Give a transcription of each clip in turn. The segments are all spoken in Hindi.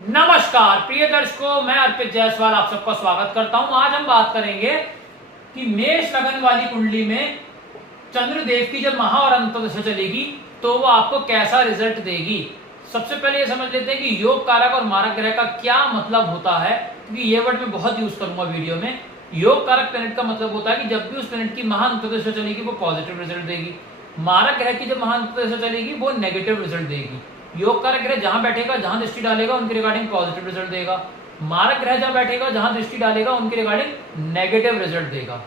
नमस्कार प्रिय दर्शकों, मैं अर्पित जायसवाल आप सबका स्वागत करता हूं। आज हम बात करेंगे कि मेष लगन वाली कुंडली में चंद्रदेव की जब महा और अंतर्दशा चलेगी तो वो आपको कैसा रिजल्ट देगी। सबसे पहले ये समझ लेते हैं कि योग कारक और मारक ग्रह का क्या मतलब होता है, क्योंकि ये वर्ड मैं बहुत यूज करूंगा वीडियो में। योग कारक प्लैनेट का मतलब होता है कि जब भी उस प्लैनेट की महा अंतर्दशा चलेगी वो पॉजिटिव रिजल्ट देगी। मारक ग्रह की जब महा अंतर्दशा चलेगी वो नेगेटिव रिजल्ट देगी। योग कारक ग्रह जहां बैठेगा, जहां दृष्टि डालेगा, उनके रिगार्डिंग पॉजिटिव रिजल्ट देगा। मारक ग्रह जहां बैठेगा, जहां दृष्टि डालेगा, उनके रिगार्डिंग नेगेटिव रिजल्ट देगा।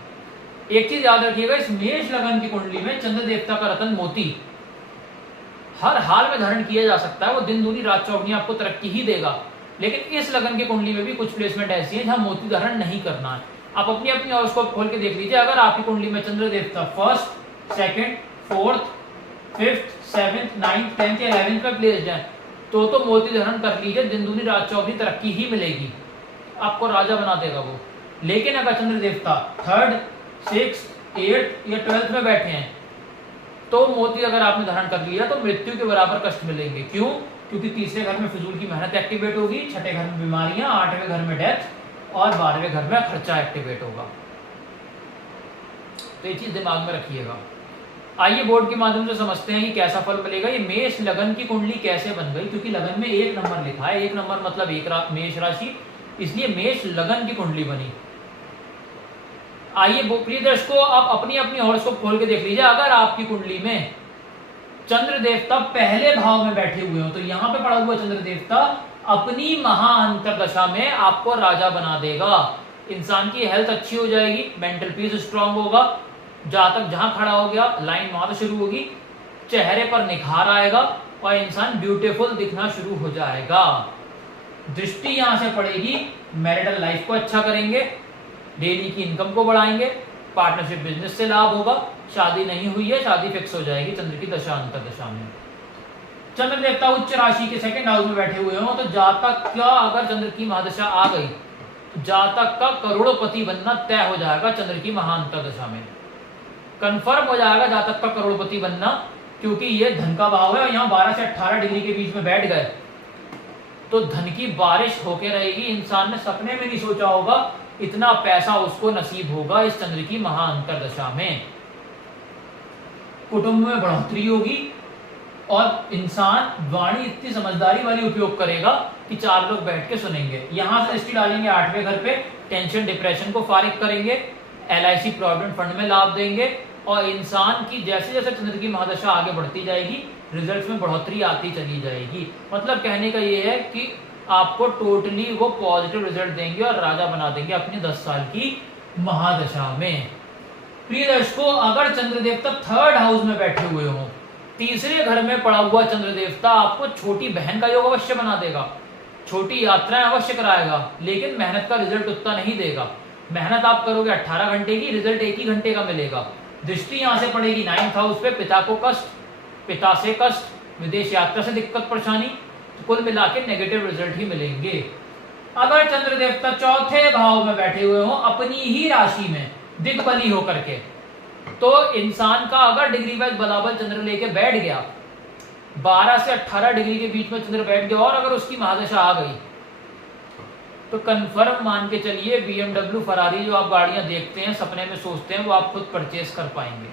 एक चीज याद रखिएगा, इस मेष लगन की कुंडली में चंद्र देवता का रतन मोती हर हाल में धारण किया जा सकता है। वो दिन दूनी रात चौगुनी आपको तरक्की ही देगा। लेकिन इस लगन की कुंडली में भी कुछ प्लेसमेंट ऐसी है जहां मोती धारण नहीं करना है। आप अपनी अपनी हॉरोस्कोप खोल के देख लीजिए। अगर आपकी कुंडली में चंद्र देवता first, second, fourth, fifth, seventh, ninth, 10th या 11th पे प्लेस्ड है तो मोती धारण कर लीजिए। दिन दूनी रात चौगुनी तरक्की ही मिलेगी, आपको राजा बना देगा वो। लेकिन अगर चंद्र देवता 3rd, 6th, 8th या 12th में बैठे हैं तो मोती अगर आपने धारण कर लिया तो मृत्यु के बराबर कष्ट मिलेंगे। क्यों? क्योंकि तीसरे घर में फिजूल की मेहनत एक्टिवेट होगी, छठे घर में बीमारियां, 8वें घर में डेथ और 12वें घर में खर्चा एक्टिवेट होगा। तो ये चीज दिमाग में रखिएगा। आइए बोर्ड के माध्यम से समझते हैं कि कैसा फल मिलेगा। ये मेष लगन की कुंडली कैसे बन गई, क्योंकि लगन में 1 नंबर लिखा है। 1 नंबर मतलब मेष राशि, इसलिए मेष लगन की कुंडली बनी। आइए प्रिय दर्शकों, आप अपनी अपनी हॉरोस्कोप खोल के देख लीजिए। अगर आपकी कुंडली में चंद्र देवता पहले भाव में बैठे हुए हो तो यहाँ पे पड़ा हुआ चंद्र देवता अपनी महा अंतर्दशा में आपको राजा बना देगा। इंसान की हेल्थ अच्छी हो जाएगी, मेंटल पीस स्ट्रांग होगा, जातक जहां खड़ा हो गया लाइन वहां से शुरू होगी, चेहरे पर निखार आएगा और इंसान ब्यूटीफुल दिखना शुरू हो जाएगा। दृष्टि यहां से पड़ेगी, मैरिटल लाइफ को अच्छा करेंगे, डेली की इनकम को बढ़ाएंगे, पार्टनरशिप बिजनेस से लाभ होगा। शादी नहीं हुई है, शादी फिक्स हो जाएगी चंद्र की दशा अंतर्दशा में। चंद्र देवता उच्च राशि के 2nd हाउस में बैठे हुए हो तो जातक का अगर चंद्र की महादशा आ गई तो जातक का करोड़पति बनना तय हो जाएगा। चंद्र की महाअंतर्दशा में कंफर्म हो जाएगा जातक का करोड़पति बनना, क्योंकि ये धन का भाव है और यहाँ 12 से 18 डिग्री के बीच में बैठ गए तो धन की बारिश होके रहेगी। इंसान ने सपने में नहीं सोचा होगा इतना पैसा उसको नसीब होगा इस चंद्र की महाअंतर्दशा में। कुटुंब में बढ़ोतरी होगी और इंसान वाणी इतनी समझदारी वाली उपयोग करेगा कि 4 लोग बैठ के सुनेंगे। यहां से दृष्टि डालेंगे 8वें घर पे, टेंशन डिप्रेशन को फारिग करेंगे, LIC प्रोविडेंट फंड में लाभ देंगे और इंसान की जैसे जैसे चंद्र की महादशा आगे बढ़ती जाएगी रिजल्ट्स में बढ़ोतरी आती चली जाएगी। मतलब कहने का ये है कि आपको टोटली वो पॉजिटिव रिजल्ट देंगे और राजा बना देंगे अपनी 10 साल की महादशा में। प्रिय दर्शकों, अगर चंद्र देवता 3rd हाउस में बैठे हुए हो, तीसरे घर में पड़ा हुआ चंद्र देवता आपको छोटी बहन का योग अवश्य बना देगा, छोटी यात्राएं अवश्य कराएगा, लेकिन मेहनत का रिजल्ट उतना नहीं देगा। मेहनत आप करोगे 18 घंटे की, रिजल्ट 1 ही घंटे का मिलेगा। दृष्टि यहां से पड़ेगी 9th हाउस पे, पिता को कष्ट, पिता से कष्ट, विदेश यात्रा से दिक्कत परेशानी, तो कुल मिला के नेगेटिव रिजल्ट ही मिलेंगे। अगर चंद्र देवता 4थे भाव में बैठे हुए हो अपनी ही राशि में दिग्बली होकर के, तो इंसान का अगर डिग्री वाइज बलाबल चंद्र लेके बैठ गया, 12 से 18 डिग्री के बीच में चंद्र बैठ गया और अगर उसकी महादशा आ गई तो कंफर्म मान के चलिए BMW, फरारी जो आप गाड़ियां देखते हैं, सपने में सोचते हैं, वो आप खुद परचेस कर पाएंगे।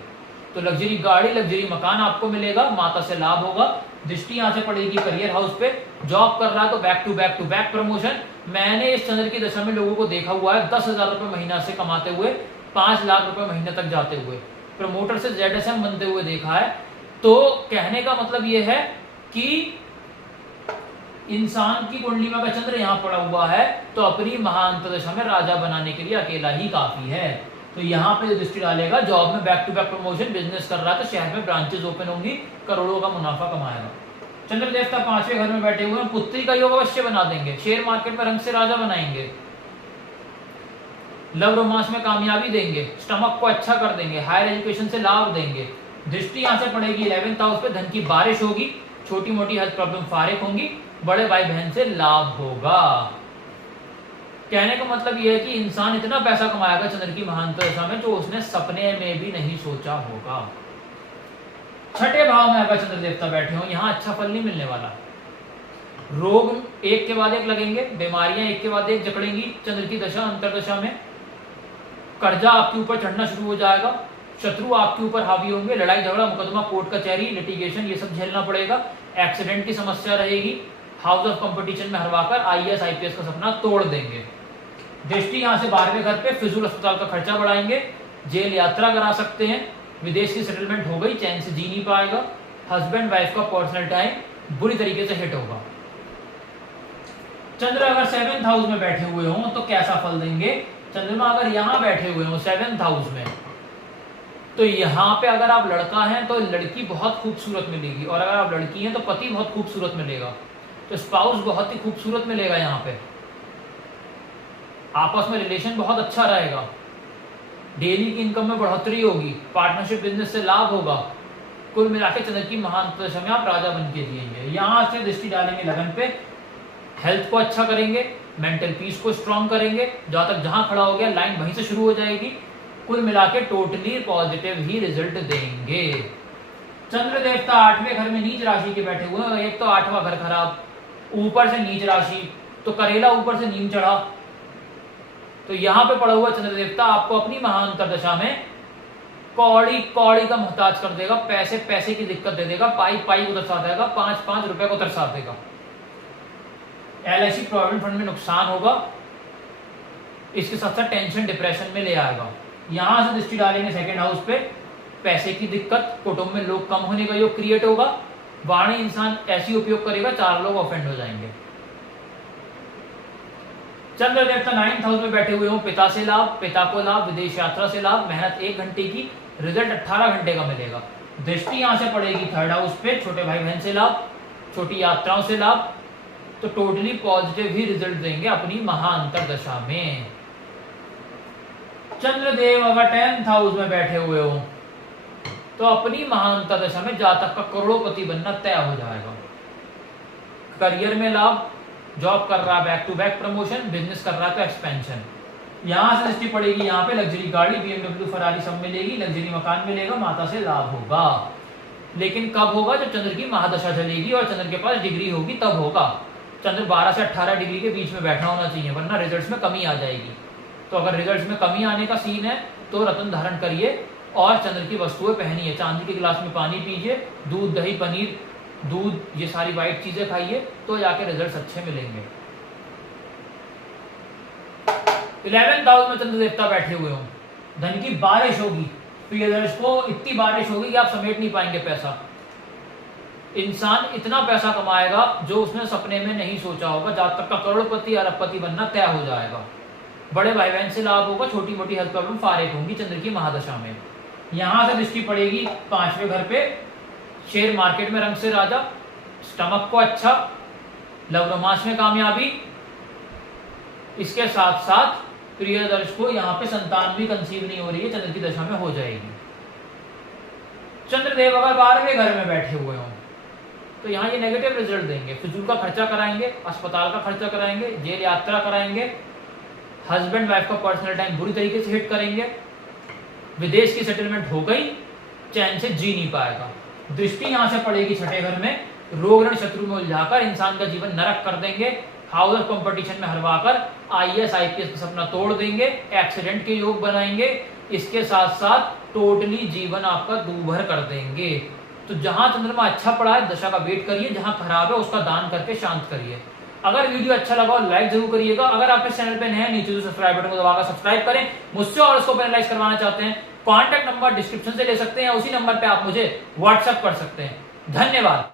तो लग्जरी गाड़ी, लग्जरी मकान आपको मिलेगा, माता से लाभ होगा। दृष्टि यहां से पड़ेगी करियर हाउस पे, जॉब कर रहा है तो बैक टू बैक प्रमोशन। मैंने इस चंद्र की दशा में लोगों को देखा हुआ है 10,000 रुपए महीना से कमाते हुए 5 लाख रुपए महीने तक जाते हुए, प्रमोटर से ZSM बनते हुए देखा है। तो कहने का मतलब ये है कि इंसान की कुंडली में अगर चंद्र यहाँ पड़ा हुआ है तो अपनी महाअंतर्दशा में राजा बनाने के लिए अकेला ही काफी है। तो यहाँ पे जो दृष्टि डालेगा, जॉब में back to back promotion, business कर रहा है तो शहर में ब्रांचेस ओपन होंगी, करोड़ों का मुनाफा कमाएगा। चंद्र देवता 5वें घर में बैठे हुए हैं, पुत्री का योग अवश्य बना देंगे, शेयर मार्केट में रंग से राजा बनाएंगे, लव रोमांस में कामयाबी देंगे, स्टमक को अच्छा कर देंगे, हायर एजुकेशन से लाभ देंगे। दृष्टि यहाँ से पड़ेगी 11th हाउस पे, धन की बारिश होगी, छोटी मोटी हेल्थ प्रॉब्लम फारिग होंगी, बड़े भाई बहन से लाभ होगा। कहने का मतलब यह है कि इंसान इतना पैसा कमाएगा चंद्र की महाअंतर्दशा में जो उसने सपने में भी नहीं सोचा होगा। 6ठे भाव में अगर चंद्र देवता बैठे हो, यहां अच्छा फल नहीं मिलने वाला। रोग एक के बाद एक लगेंगे, बीमारियां एक के बाद एक जकड़ेंगी चंद्र की दशा अंतरदशा में। कर्जा आपके ऊपर चढ़ना शुरू हो जाएगा, शत्रु आपके ऊपर हावी होंगे, लड़ाई झगड़ा मुकदमा कोर्ट कचहरी लिटिगेशन ये सब झेलना पड़ेगा, एक्सीडेंट की समस्या रहेगी, हाउस ऑफ कंपटीशन में हरवाकर आईएएस आईपीएस का सपना तोड़ देंगे। दृष्टि यहाँ से 12वें घर पे फिजूल अस्पताल का खर्चा बढ़ाएंगे, जेल यात्रा करा सकते हैं, विदेश की सेटलमेंट हो गई, चैन से जी नहीं पाएगा, हस्बैंड वाइफ का पर्सनल टाइम बुरी तरीके से हिट होगा। चंद्र अगर 7th हाउस में बैठे हुए हों तो कैसा फल देंगे? चंद्रमा अगर यहां बैठे हुए हों 7th हाउस में, तो यहाँ पे अगर आप लड़का हैं तो लड़की बहुत खूबसूरत मिलेगी, और अगर आप लड़की हैं तो पति बहुत खूबसूरत मिलेगा, तो स्पाउस बहुत ही खूबसूरत मिलेगा। यहाँ पे आपस में रिलेशन बहुत अच्छा रहेगा, डेली की इनकम में बढ़ोतरी होगी, पार्टनरशिप बिजनेस से लाभ होगा। कुल मिलाकर चंद्र की महान दशा में आप राजा बन के जिएंगे। यहाँ से दृष्टि डालेंगे लगन पे, हेल्थ को अच्छा करेंगे, मेंटल पीस को स्ट्रॉन्ग करेंगे, जहां खड़ा हो गया लाइन वहीं से शुरू हो जाएगी। कुल मिलाके टोटली पॉजिटिव ही रिजल्ट देंगे। चंद्र देवता 8वें घर में नीच राशि के बैठे हुए हैं, एक तो 8वां घर खराब, ऊपर से नीच राशि, तो करेला ऊपर से नीम चढ़ा, तो यहां पे पड़ा हुआ चंद्र देवता आपको अपनी महानतर दशा में कौड़ी कौड़ी का मोहताज कर देगा, पैसे पैसे की दिक्कत दे देगा, पाई पाई को दर्शा देगा, 5-5 रुपए को दर्शा देगा। एलआईसी प्रोविडेंट फंड में नुकसान होगा, इसके साथ साथ टेंशन डिप्रेशन में ले आएगा। यहां से दृष्टि डालेंगे 2nd हाउस पे, पैसे की दिक्कत, कुटुंब में लोग कम होने का योग क्रिएट होगा, वाणी इंसान ऐसी उपयोग करेगा 4 लोग ऑफेंड हो जाएंगे। चंद्र देवता 9th हाउस में बैठे हुए हो, पिता से लाभ, पिता को लाभ, विदेश यात्रा से लाभ, मेहनत 1 घंटे की, रिजल्ट 18 घंटे का मिलेगा। दृष्टि यहां से पड़ेगी 3rd हाउस पे, छोटे भाई बहन से लाभ, छोटी यात्राओं से लाभ, तो टोटली पॉजिटिव ही रिजल्ट देंगे अपनी महाअंतर दशा में। चंद्रदेव अगर 10th हाउस में बैठे हुए हो तो अपनी महाअंतर दशा में जातक का करोड़पति बनना तय हो जाएगा। करियर में लाभ, जॉब कर रहा है back to back promotion, business कर रहा है तो एक्सपेंशन। यहां से दृष्टि पड़ेगी, यहाँ पे लग्जरी गाड़ी, BMW, फरारी सब मिलेगी, लग्जरी मकान मिलेगा, माता से लाभ होगा। लेकिन कब होगा? जब चंद्र की महादशा चलेगी और चंद्र के पास डिग्री होगी तब होगा। चंद्र 12 से 18 डिग्री के बीच में बैठना होना चाहिए, वरना रिजल्ट्स में कमी आ जाएगी। तो अगर रिजल्ट्स में कमी आने का सीन है तो रत्न धारण करिए और चंद्र की वस्तुएं पहनिए, चांदी के गिलास में पानी पीजिए, दूध दही पनीर दूध ये सारी वाइट चीजें खाइए, तो जाके रिजल्ट्स अच्छे मिलेंगे। 11th हाउस में चंद्र देवता बैठे हुए हों, धन की बारिश होगी, प्रियदर्श को इतनी बारिश होगी कि आप समेट नहीं पाएंगे पैसा। इंसान इतना पैसा कमाएगा जो उसने सपने में नहीं सोचा होगा, जब तक का करोड़पति अरबपति बनना तय हो जाएगा। बड़े भाई बहन से लाभ होगा, छोटी मोटी हेल्थ प्रॉब्लम फारिग होंगी चंद्र की महादशा में। यहां से दृष्टि पड़ेगी 5वें घर पे, शेयर मार्केट में रंग से राजा, स्टमक को अच्छा, लव रोमांस में कामयाबी, इसके साथ साथ प्रियदर्श को यहाँ पे संतान भी कंसीव नहीं हो रही है, चंद्र की दशा में हो जाएगी। चंद्रदेव अगर 12वें घर में बैठे हुए हों तो यहाँ ये नेगेटिव रिजल्ट देंगे, फिजूल का खर्चा कराएंगे, अस्पताल का खर्चा कराएंगे, जेल यात्रा कराएंगे, हस्बैंड वाइफ का पर्सनल टाइम बुरी तरीके से हिट करेंगे, विदेश की सेटलमेंट हो गई, चैन से जी नहीं पाएगा। दृष्टि यहाँ से पड़ेगी 6ठे घर में, रोग ऋण शत्रु में उलझाकर इंसान का जीवन नरक कर देंगे, हाउस ऑफ कंपटीशन में हरवाकर आईएएस आईपीएस का सपना तोड़ देंगे, एक्सीडेंट के योग बनाएंगे, इसके साथ साथ टोटली जीवन आपका दूभर कर देंगे। तो जहां चंद्रमा अच्छा पड़ा है दशा का वेट करिए, जहां खराब है उसका दान करके शांत करिए। अगर वीडियो अच्छा लगा हो लाइक जरूर करिएगा। अगर आप इस चैनल पे नए हैं नीचे जो सब्सक्राइब बटन को दबाकर सब्सक्राइब करें। मुझसे और इसको एनालाइज करवाना चाहते हैं, कॉन्टैक्ट नंबर डिस्क्रिप्शन से ले सकते हैं, उसी नंबर पे आप मुझे व्हाट्सएप कर सकते हैं। धन्यवाद।